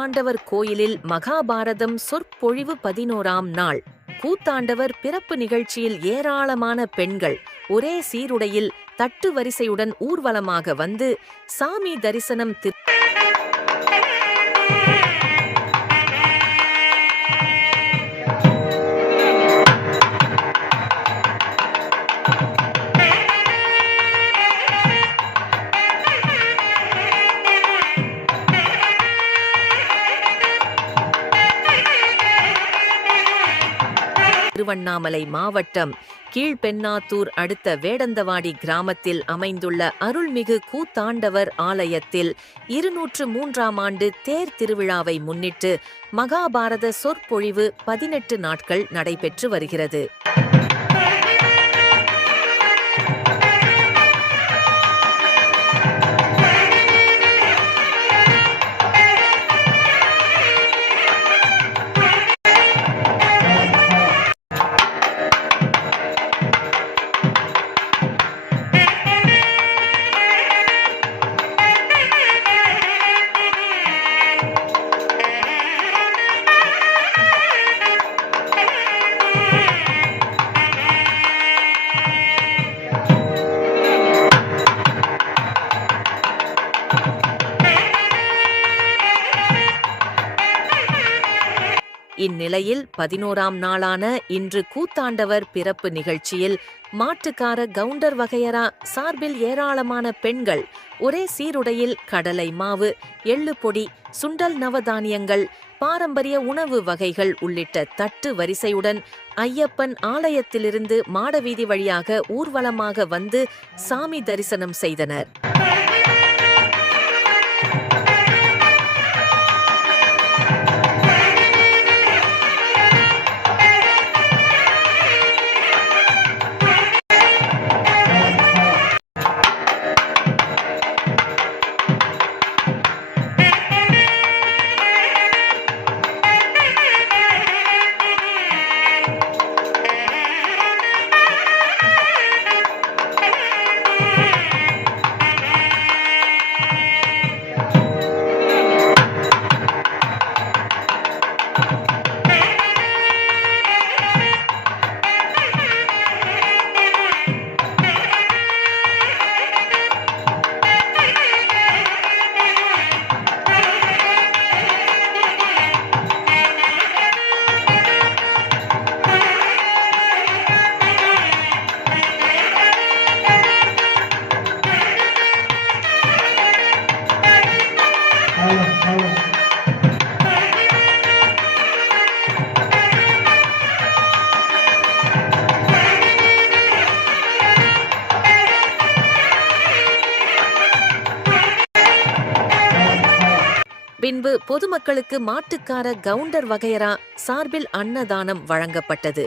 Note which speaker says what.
Speaker 1: கூத்தாண்டவர் கோயிலில் மகாபாரதம் சொற்பொழிவு பதினோராம் நாள். கூத்தாண்டவர் பிறப்பு நிகழ்ச்சியில் ஏராளமான பெண்கள் ஒரே சீருடையில் தட்டு வரிசையுடன் ஊர்வலமாக வந்து சாமி தரிசனம் திரு திருவண்ணாமலை மாவட்டம் கீழ்பெண்ணாத்தூர் அடுத்த வேடந்தவாடி கிராமத்தில் அமைந்துள்ள அருள்மிகு கூத்தாண்டவர் ஆலயத்தில் இருநூற்று மூன்றாம் ஆண்டு தேர் திருவிழாவை முன்னிட்டு மகாபாரத சொற்பொழிவு பதினெட்டு நாட்கள் நடைபெற்று வருகிறது. இந்நிலையில் பதினோராம் நாளான இன்று கூத்தாண்டவர் பிறப்பு நிகழ்ச்சியில் மாட்டுக்கார கவுண்டர் வகையரா சார்பில் ஏராளமான பெண்கள் ஒரே சீருடையில் கடலை மாவு எள்ளு பொடி சுண்டல் நவதானியங்கள் பாரம்பரிய உணவு வகைகள் உள்ளிட்ட தட்டு வரிசையுடன் ஐயப்பன் ஆலயத்திலிருந்து மாடவீதி வழியாக ஊர்வலமாக வந்து சாமி தரிசனம் செய்தனர். பின்பு பொதுமக்களுக்கு மாட்டுக்கார கவுண்டர் வகையரா சார்பில் அன்னதானம் வழங்கப்பட்டது.